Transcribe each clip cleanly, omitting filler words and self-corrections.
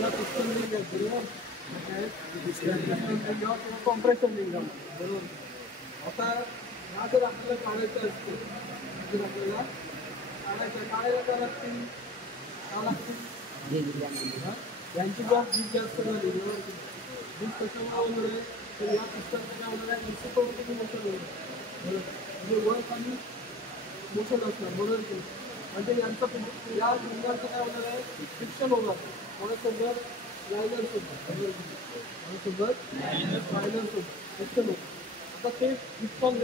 या piston ring आहे बरोबर, कॉम्प्रेशन रिंग बरोबर. आता हा जर आपल्याला काढायचं असतो, जर आपल्याला काढायला काय लागतील, यांची जीप जास्त झाली बरोबर. जीप कशामुळे होणार आहे, तर या पिस्टनचं काय होणार आहे, रिसिप्रोकेटिंग मोशन होणार बरोबर, म्हणजे वर खाली मोशन असणार बरोबर की. म्हणजे यांचं या रिंगांचं काय होणार आहे, फ्रिक्शन होणार कोणासोबत, लायनर सोबत फ्रिक्शन होतं. आता ते इतकं होऊन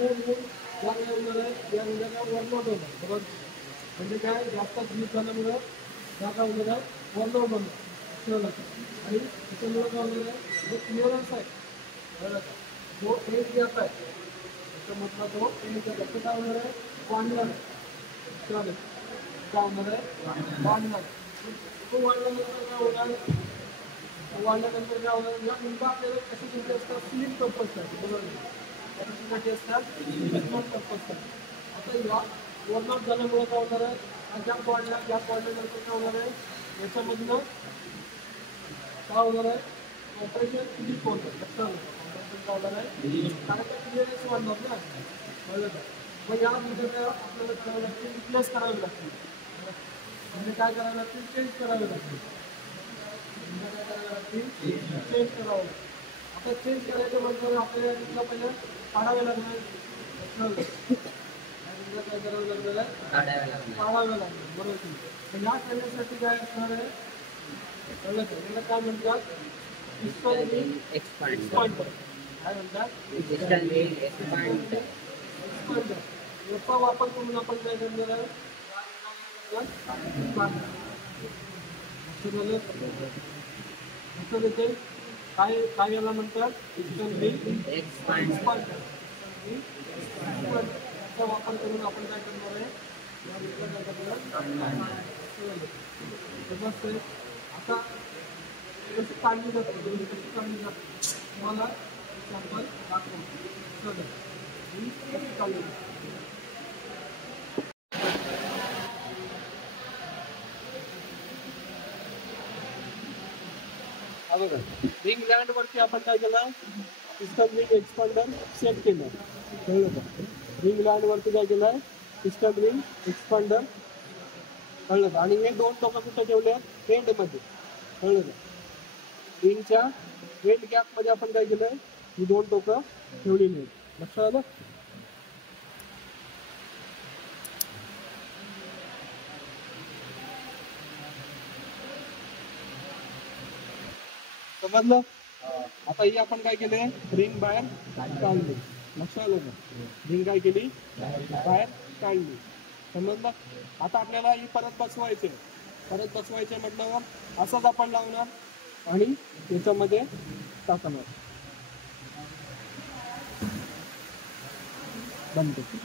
या काय होणार आहे, या रिंगाला वरनॉट होणार बरोबर. म्हणजे काय, जास्त जीप झाल्यामुळं या काय होणार आहे, वरनॉट होणार आणि त्याच्यामुळं काय होणार आहे, जो क्लिअरन्स आहे बरोबर, जो एज गॅप आहे त्याच्यामधला जो एज गॅप आहे काय होणार आहे, वाढणार चालेल, काय होणार आहे, वाढणार. तो वाढल्यानंतर काय होणार, वाढल्यानंतर काय होणार, या मुंबा आपल्याला कशासाठी असतात, स्लिप पर्पजसाठी बरोबर, कशासाठी असतात, स्लिप पर्पजसाठी. आता या वरनॉट झाल्यामुळे काय होणार आहे, गॅप वाढल्यानंतर काय होणार आहे, याच्यामधनं काय होणार आहे, ऑपरेशन डिप होतं, लक्षात आलं, ऑपरेशन काय होणार आहे, कारण का क्लिअरन्स वाढणार ना कळलं का. मग या मुद्द्याला आपल्याला करावं लागतील, रिप्लेस करावे लागतील, म्हणजे काय करावं लागतील, चेंज करावे लागतील, चेंज करावं लागतील. आता चेंज करायचं म्हटलं आपल्याला तिथलं पहिलं काढावे लागणार, काय करावं लागणार आहे, काढावे लागणार बरोबर. तर ह्या करण्यासाठी काय असणार आहे, कळलं का, याला काय म्हणतात, एक्सपांडर. काय म्हणतात, एक्सपांडर. याचा वापर करून आपण काय करणार आहे, लक्षात येते काय काय याला म्हणतात, एक्सपांडर. याचा वापर करून आपण काय करणार आहे, आता कशी काढली जाते, कशी काढली जाते तुम्हाला सॅम्पल दाखवतो, कशी काढली जाते. रिंग लँड वरती आपण काय केलं, पिस्टन रिंग एक्सपांडर सेट केलं, कळलं का. रिंग लँड वरती काय केलं, पिस्टन रिंग एक्सपांडर, कळलं का. आणि हे दोन टोकं कुठे ठेवले आहेत, एंड मध्ये, कळलं का. रिंगच्या एंड गॅप मध्ये आपण काय केलंय, ही दोन टोकं ठेवलेली आहेत, लक्षात आलं. समजलं. आता ही आपण काय केले, रिंग बाहेर काढली, लक्षात आलं का. रिंग काय केली, बाहेर काढली, समजलं. आता आपल्याला ही परत बसवायचे म्हटल्यावर असंच आपण लावणार आणि याच्यामध्ये टाकणार, बंद.